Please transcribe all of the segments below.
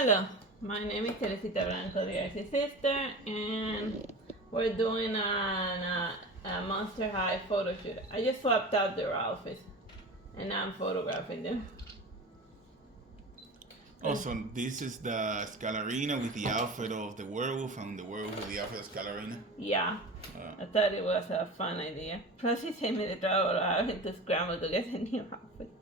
Hello, my name is Teresita Blanco, the Artsy Sister, and we're doing a Monster High photo shoot. I just swapped out their outfits, and now I'm photographing them. Also, this is the Scalarina with the outfit of the werewolf and the werewolf with the outfit of Scalarina. Yeah, I thought it was a fun idea. Plus, he saved me the trouble of having to scramble to get a new outfit.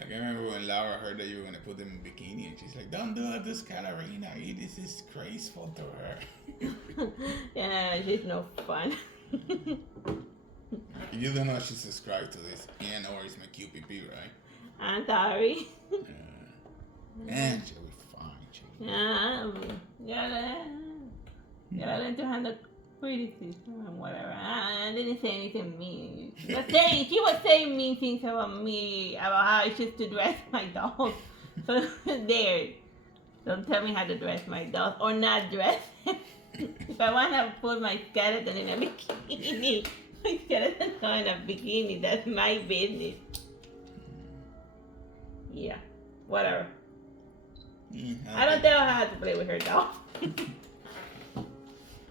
Like, I remember when Laura heard that you were going to put them in bikini, and she's like, "Don't do it to Scalarina. This is graceful to her." Yeah, she's no fun. You don't know if she subscribed to this. Yeah, no worries, my QPP, right? I'm sorry. Man, she'll be fine. Yeah, gotta learn to handle criticism and whatever. I didn't say anything mean. She was saying mean things about me, about how I choose to dress my dog. So there, don't tell me how to dress my dog or not dress. If I want to put my skeleton in a bikini, my skeleton not in a bikini. That's my business. Yeah, whatever. I don't tell her how to play with her dog.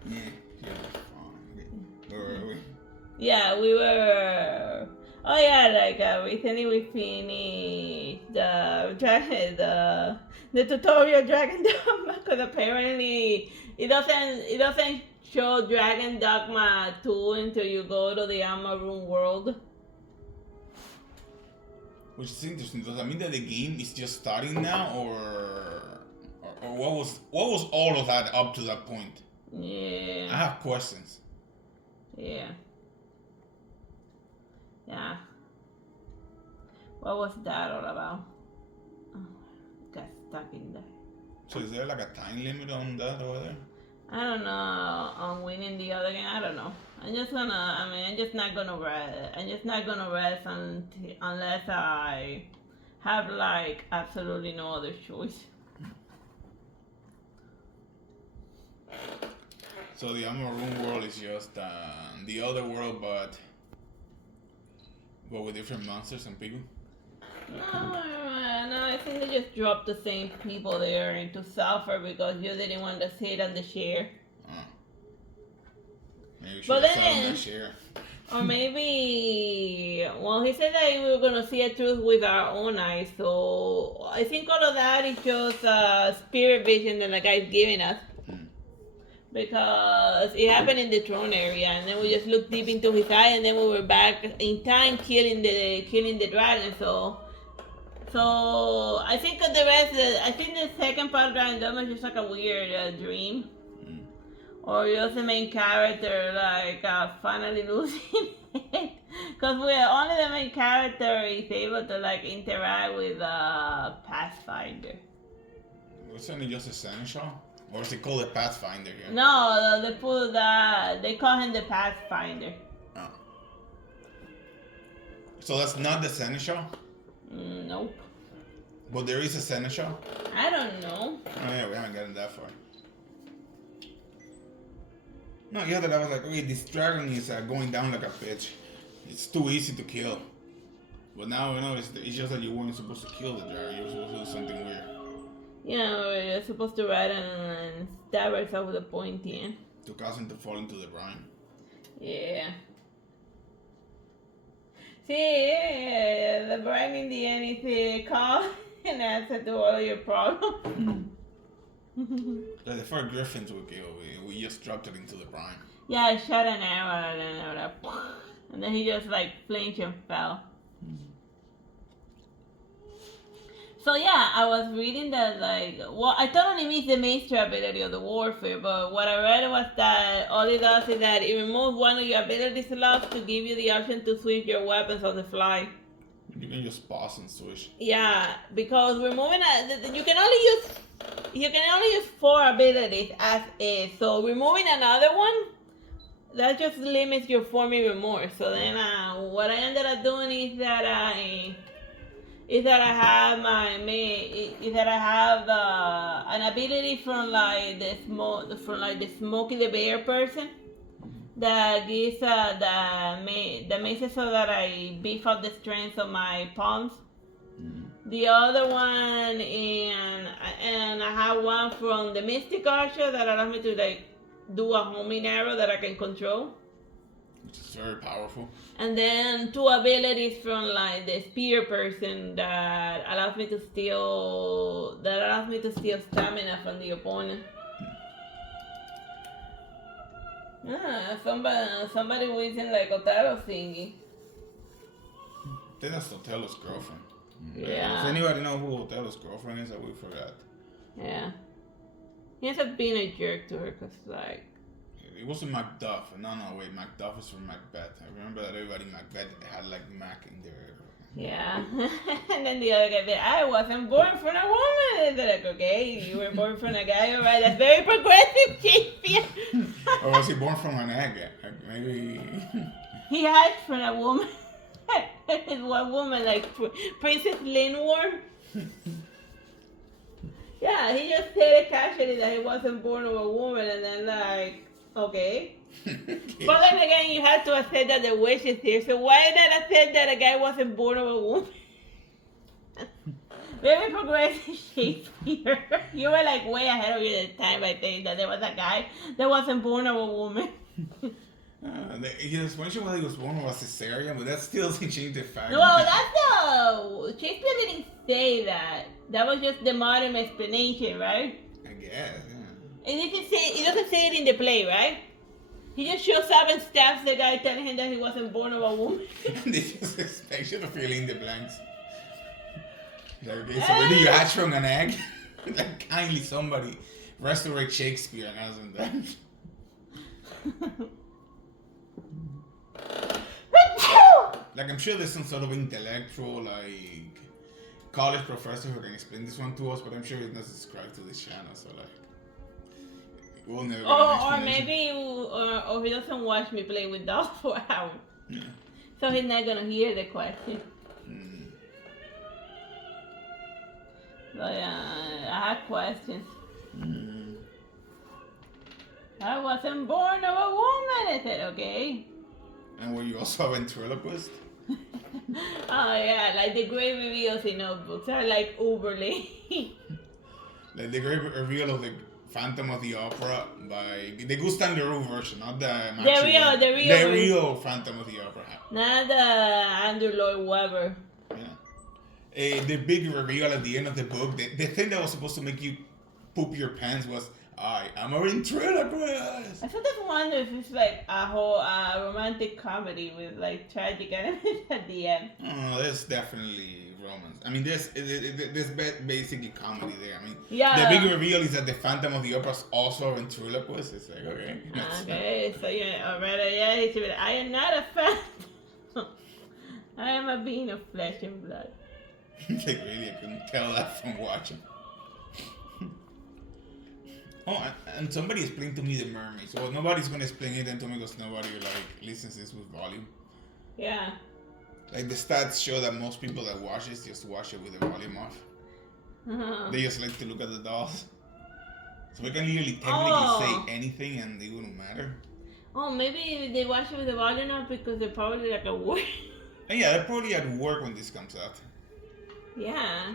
Yeah, she'll be fine. Where were we? Yeah, we were. Oh yeah, like recently we finished the tutorial Dragon Dogma because apparently it doesn't show Dragon Dogma 2 until you go to the Armor Room world. Which is interesting. Does that mean that the game is just starting now, or what was all of that up to that point? Yeah. I have questions. Yeah. Yeah. What was that all about? Oh, got stuck in there. So is there like a time limit on that over there? I don't know. On winning the other game, I don't know. I'm just not gonna rest. I'm just not gonna rest unless I have like absolutely no other choice. So the Armor Room world is just the other world, but with different monsters and people? No, I think they just dropped the same people there into suffer because you didn't want to sit on the chair. Oh. Maybe we should have sat on that chair. Or maybe, well, he said that we were going to see a truth with our own eyes, so I think all of that is just spirit vision that the guy's giving us. Because it happened in the throne area, and then we just looked deep into his eye, and then we were back in time killing the dragon. So I think the rest, I think the second part of Dragon Dogma is just like a weird dream, or just the main character like finally losing it, because only the main character is able to like interact with Pathfinder. Wasn't it just essential? Or is it called a Pathfinder here? No, they call him the Pathfinder. Oh. So that's not the Seneschal? Nope. But there is a Seneschal? I don't know. Oh yeah, we haven't gotten that far. No, yeah, that I was like, okay, this dragon is going down like a bitch. It's too easy to kill. But now, it's just that you weren't supposed to kill the dragon. You were supposed to do something weird. You're supposed to ride and stab herself with a pointy end. To cause him to fall into the brine. Yeah. See, the brine in the end is the call and answer to all your problems. Like the first griffins we killed, we just dropped it into the brine. Yeah, I shot an arrow and then he just like flinched and fell. So yeah, I was reading that I thought it means the master ability of the warfare, but what I read was that all it does is that it removes one of your ability slots to give you the option to switch your weapons on the fly. You can just pause and switch. Yeah, because removing you can only use 4 abilities as is. So removing another one, that just limits your forming remorse. So then what I ended up doing is that I have an ability from the Smokey the Bear person that gives that makes it so that I beef up the strength of my palms. The other one, and I have one from the Mystic Archer that allows me to like do a homing arrow that I can control. Which is very powerful. And then 2 abilities from like the spear person that allows me to steal stamina from the opponent. Somebody using like Otaro thingy. I think that's Otelo's girlfriend. Yeah. Does anybody know who Otelo's girlfriend is? That we forgot. Yeah. He ends up being a jerk to her because like. It wasn't Macduff. No, wait. Macduff is from Macbeth. I remember that everybody in Macbeth had like Mac in their. Yeah. And then the other guy said, I wasn't born from a woman. And they're like, okay, you were born from a guy, alright, that's very progressive, Shakespeare. Or was he born from an egg? Maybe. He hatched from a woman. It's one woman, like Princess Lindworm. Yeah, he just said it casually that he wasn't born of a woman, and then like, okay. But then again, you have to accept that the wish is here. So why not accept that a guy wasn't born of a woman? Very progressive Shakespeare. You were like way ahead of your time by saying that there was a guy that wasn't born of a woman. The explanation why he was born was cesarean, but that still doesn't change the fact. Well, that's Shakespeare didn't say that. That was just the modern explanation, right? I guess, yeah. And he doesn't say it in the play, right? He just shows up and stabs the guy, telling him that he wasn't born of a woman. They just expect you to fill in the blanks. Like, okay, so where do you hatch from an egg? Like, kindly somebody resurrect Shakespeare and ask him that. Like, I'm sure there's some sort of intellectual, like, college professor who can explain this one to us, but I'm sure he's not subscribed to this channel, so, like, we'll never get an Or explanation. maybe, or he doesn't watch me play with dolls for hours. Yeah. So he's not gonna hear the question. But I had questions. I wasn't born of a woman. I said, okay. And were you also a ventriloquist? Oh yeah, like the great reveals in notebooks are like overly. Like the great reveal of the Phantom of the Opera by the Gustav Leroux version, not the the real Phantom of the Opera. Not the Andrew Lloyd Webber. Yeah. The big reveal at the end of the book, the thing that was supposed to make you poop your pants was, I am a ventriloquist. I sometimes wonder if it's like a whole romantic comedy with like tragic elements at the end. Oh, there's definitely romance. I mean, there's basically comedy there. I mean, yeah. The big reveal is that the Phantom of the Opera is also a ventriloquist. It's like, okay. Okay, so yeah, already, yeah, I am not a phantom. I am a being of flesh and blood. Like, really, I couldn't tell that from watching. Oh, and somebody explained to me the mermaid. So nobody's gonna explain it then to me because nobody like listens to this with volume. Yeah. Like the stats show that most people that watch this just watch it with the volume off. Uh-huh. They just like to look at the dolls. So we can literally technically say anything and it wouldn't matter. Oh, maybe they watch it with the volume off because they're probably like at work. And yeah, they're probably at work when this comes out. Yeah.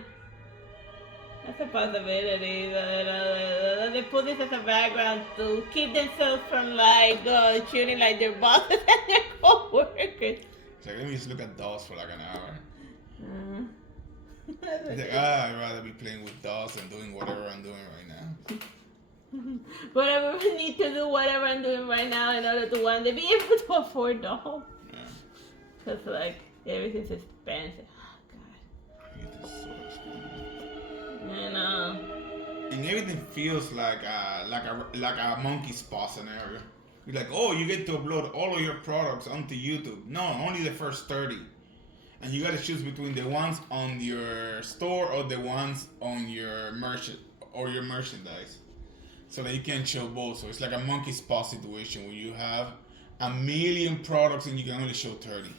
That's a possibility. They put this as a background to keep themselves from like shooting like their bosses and their co-workers. It's like, let me just look at dolls for like an hour. Like, I'd rather be playing with dolls than doing whatever I'm doing right now. Whatever we need to do, whatever I'm doing right now in order to one day be able to afford dolls. Yeah. Because like everything's expensive. It is so expensive. And everything feels like a monkey's paw scenario. You're like, oh, you get to upload all of your products onto YouTube. No, only the first 30. And you gotta choose between the ones on your store or the ones on your merchandise. So that you can show both. So it's like a monkey's paw situation where you have 1 million products and you can only show 30.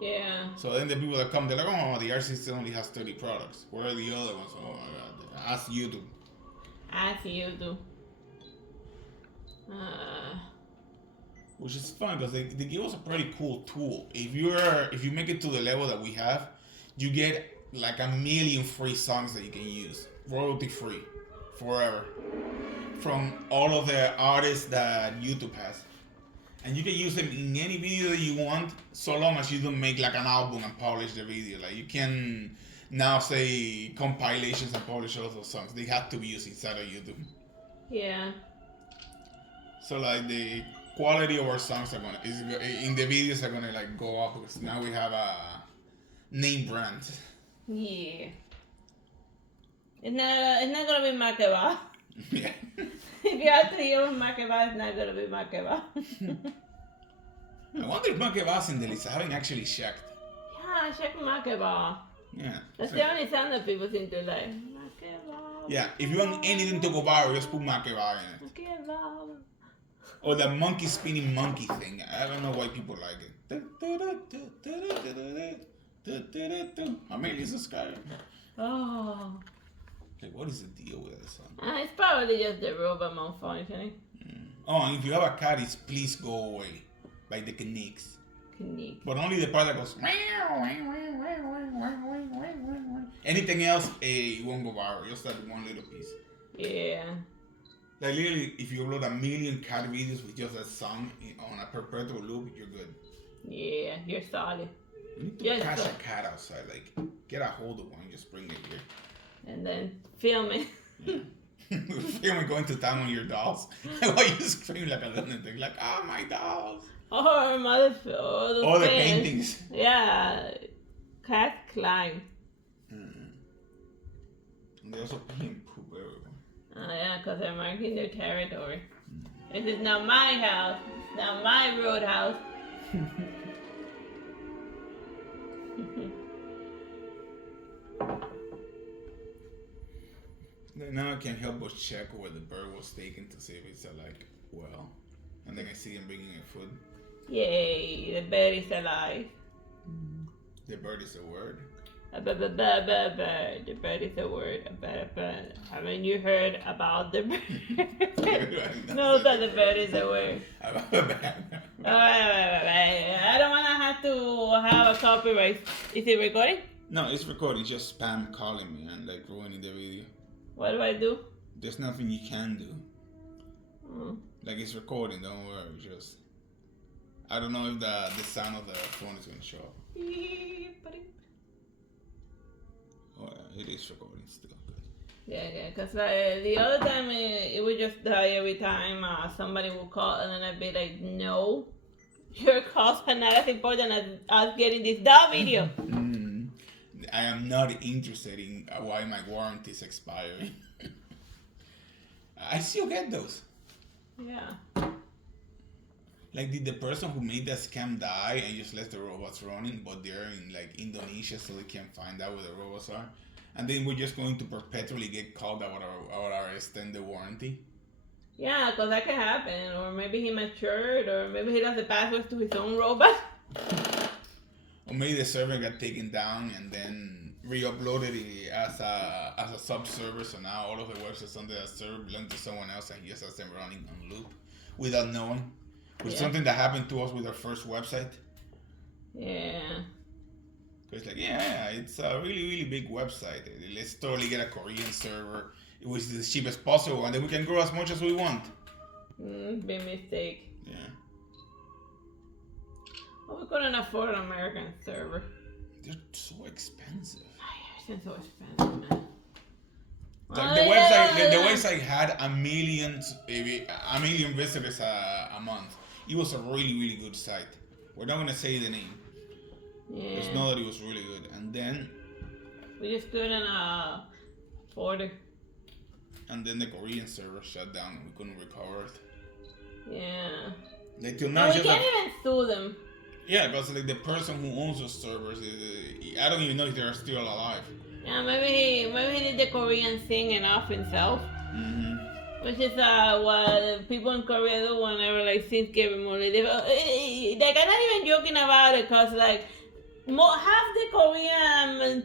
yeah. So then the people that come, they're like, oh, the Artsy Sister only has 30 products. Where are the other ones? Oh my god. Ask YouTube. Ask YouTube. Which is fun because they give us a pretty cool tool. If you make it to the level that we have, you get like a million free songs that you can use, royalty free, forever, from all of the artists that YouTube has. And you can use them in any video that you want, so long as you don't make like an album and publish the video. Like you can now say compilations and publish all those songs. They have to be used inside of YouTube. Yeah. So like the quality of our songs are in the videos are gonna like go up because now we have a name brand. Yeah. It's not gonna be Makeba. Yeah. If you have to hear Makeba, it's not gonna be Makeba. I wonder if Makeba's in the list. I haven't actually checked. Yeah, check Makeba. Yeah. That's the only sound that people seem to like. Makeba. Yeah, if you want anything to go viral, just put Makeba in it. Makeba. Or the monkey spinning monkey thing. I don't know why people like it. A million subscribers. Oh. Like, what is the deal with that song? It's probably just the robot malfunctioning. Oh, and if you have a cat, it's Please Go Away by the Knicks. But only the part that goes. Anything else, it won't go viral. Just that one little piece. Yeah. Like literally, if you upload a million cat videos with just that song on a perpetual loop, you're good. Yeah, you're solid. You need to catch a cat outside. Like, get a hold of one and just bring it here. And then film it. Yeah. Film it going to town on your dolls. While you scream like a lunatic, like, oh, my dolls. Or mother, All the paintings. Yeah. Cats climb. And they also pee and poop everywhere. Oh yeah, because they're marking their territory. This is not my house. It's not my roadhouse. Now I can't help but check where the bird was taken to see if it's like well, and then I see him bringing it food. Yay, the bird is alive. The bird is a word. The bird is a word. Haven't you heard about the bird? No, that the bird is a word. I don't want to have a copyright. Is it recording? No, it's recording. It's just spam calling me and like ruining the video. What do I do? There's nothing you can do. Oh. Like it's recording. Don't worry. Just I don't know if the sound of the phone is gonna show up. Oh yeah, it is recording still. Good. Yeah, because the other time it would just die every time somebody would call and then I'd be like, no, your calls are not as important as us getting this dog video. I am not interested in why my warranty is expiring. I still get those. Yeah. Like, did the person who made that scam die and just left the robots running, but they're in like Indonesia, so they can't find out where the robots are, and then we're just going to perpetually get called about our extended warranty? Yeah, because that can happen, or maybe he matured, or maybe he does the passwords to his own robot. Or maybe the server got taken down and then re-uploaded it as a sub-server, so now all of the websites under that server belong to someone else and he just has them running on loop without knowing. Which is something that happened to us with our first website. Yeah. It's like, yeah, it's a really, really big website. Let's totally get a Korean server, which is as cheap as possible, and then we can grow as much as we want. Big mistake. Yeah. Oh, we couldn't afford an American server. They're so expensive. Everything's so expensive, man. Like the website had a million visitors a month. It was a really, really good site. We're not gonna say the name. Yeah. Just know that it was really good. And then we just couldn't afford it. And then the Korean server shut down and we couldn't recover it. Yeah. Like till now, we can't even sue them. Yeah, because like the person who owns those servers, I don't even know if they're still alive. Yeah, maybe he did the Korean thing enough himself. Mm-hmm. Which is what people in Korea do whenever like things get removed. Like I'm not even joking about it, cause like half the Korean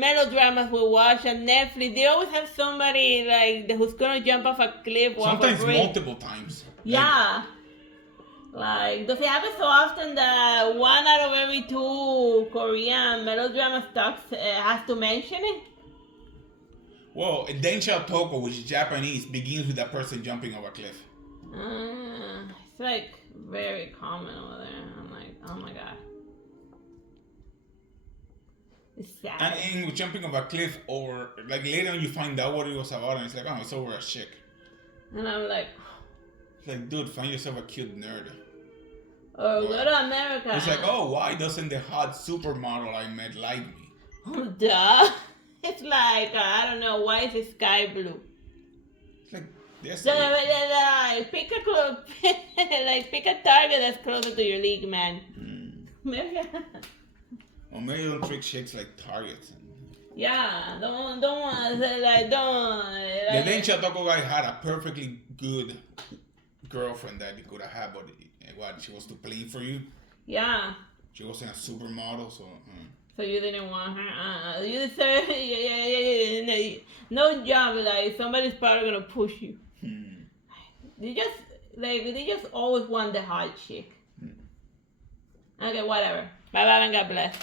melodramas we watch on Netflix, they always have somebody like who's gonna jump off a cliff. Sometimes multiple times. Yeah. Like, does it happen so often that 1 out of every 2 Korean melodrama stars has to mention it? Well, Densha Toko, which is Japanese, begins with a person jumping off a cliff. It's like very common over there. I'm like, oh my god. It's sad. And in jumping off a cliff, or like later on you find out what it was about, and it's like, oh, it's over a chick. And I'm like, it's like, dude, find yourself a cute nerd. or go to America. It's like, oh, why doesn't the hot supermodel I met like me? Duh. It's like, I don't know, why is the sky blue? It's like, yes. Pick a club, like pick a target that's closer to your league, man. Maybe. Or maybe don't trick chicks like targets. Yeah, don't want like don't. The Densha Toko guy had a perfectly good girlfriend that he could have had, but what, she was too plain for you? Yeah. She wasn't a supermodel, so. So you didn't want her? You deserve. Yeah. No job. Like somebody's probably gonna push you. They just always want the hot chick. Okay, whatever. Bye bye and God bless.